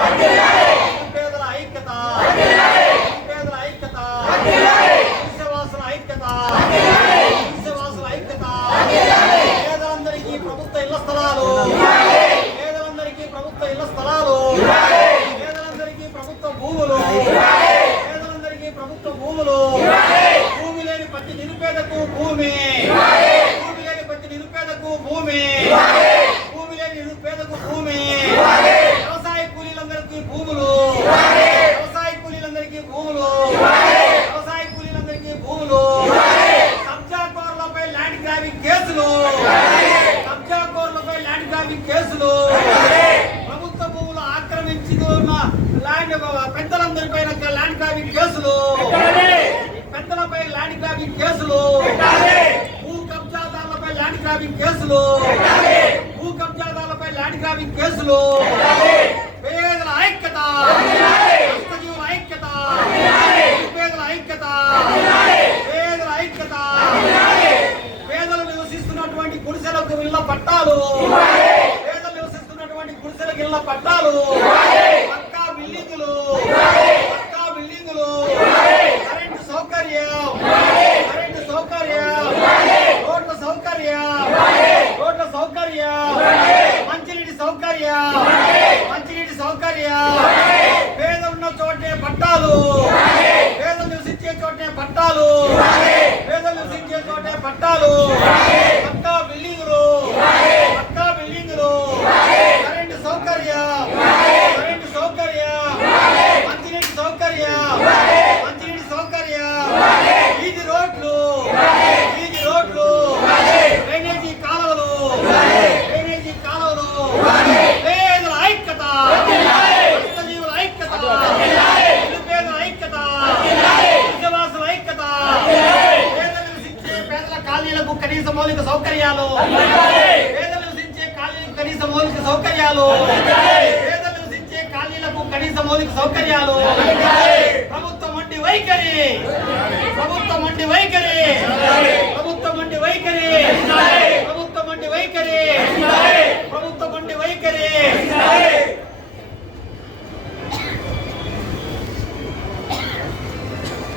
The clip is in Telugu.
నిరుపేదల ఐక్యత, నిరుపేదల ఐక్యత, గుడిసెవాసుల ఐక్యత, గుడిసెవాసుల ఐక్యత. పేదలందరికీ ప్రభుత్వ ఇళ్ల స్థలాలు, పేదలందరికీ ప్రభుత్వ ఇళ్ల స్థలాలు, పేదలందరికీ ప్రభుత్వ భూములు, పేదలందరికీ ప్రభుత్వ భూములు. భూమి లేని ప్రతి నిరుపేదకు భూమి, భూమి లేని ప్రతి నిరుపేదకు భూమి, భూమి లేని నిరుపేదకు భూమి. వ్యవసాయ కూలీలందరికీ భూములు, వ్యవసాయ కూలీలందరికీ భూములు, వ్యవసాయ కూలీలందరికీ భూములు. కబ్జాకోరులపై ల్యాండ్ గ్రాబింగ్ కేసులు, కబ్జాకోరులపై ల్యాండ్ గ్రాబింగ్ కేసులు. ప్రభుత్వ భూములు ఆక్రమించి ఉన్న ల్యాండ్ పెద్దలందరిపై ల్యాండ్ గ్రాబింగ్ కేసులు, పెద్దలపై ల్యాండ్ గ్రాబింగ్ కేసులు, భూ కబ్జాదారులపై ల్యాండ్ గ్రాబింగ్ కేసులు, భూ కబ్జాదారులపై ల్యాండ్ గ్రాబింగ్ కేసులు. పేదల ఐక్యత, కష్టజీవుల ఐక్యత, పేదల ఐక్యత, పేదల ఐక్యత. పేదలు నివసిస్తున్నటువంటి గుడిసెలకు ఇళ్ల పట్టాలు, పేదలు నివసిస్తున్నటువంటి గుడిసెలకు ఇళ్ల పట్టాలు, పక్కా బిల్డింగులు, పక్కా బిల్డింగులు, కరెంటు సౌకర్యం, కరెంటు సౌకర్యం, రోడ్ల సౌకర్యం, రోడ్ల సౌకర్యం, మంచినీటి సౌకర్యం, మంచినీటి సౌకర్యం. పేదలున్న చోటే పట్టాలు, పేదలు నివసించే చోటే పట్టాలు, పేదలు నివసించే చోటే పట్టాలు, పక్కా బిల్డింగులు, పక్కా బిల్డింగులు, కరెంటు సౌకర్యం, కరెంటు సౌకర్యం, మంచినీటి సౌకర్యం, మంచినీటి సౌకర్యం. వీధి రోడ్లు, వీధి రోడ్లు, డ్రైనేజీ కాలువలు, డ్రైనేజీ కాలువలు. పేదల ఐక్యత, కష్టజీవుల ఐక్యత, నిరుపేదల ఐక్యత, గుడిసెవాసుల ఐక్యత. పేదలు నివసించే పేదల కాలనీలకు కనీస మౌలిక సౌకర్యాలు, పేదలు నివసించే కాలనీలకు కనీస మౌలిక సౌకర్యాలు, పేదలు నివసించే కాలనీలకు కనీస మౌలిక సౌకర్యాలు. ప్రభుత్వం వంటి వైఖరి, ప్రభుత్వం వంటి వైఖరి, ప్రభుత్వం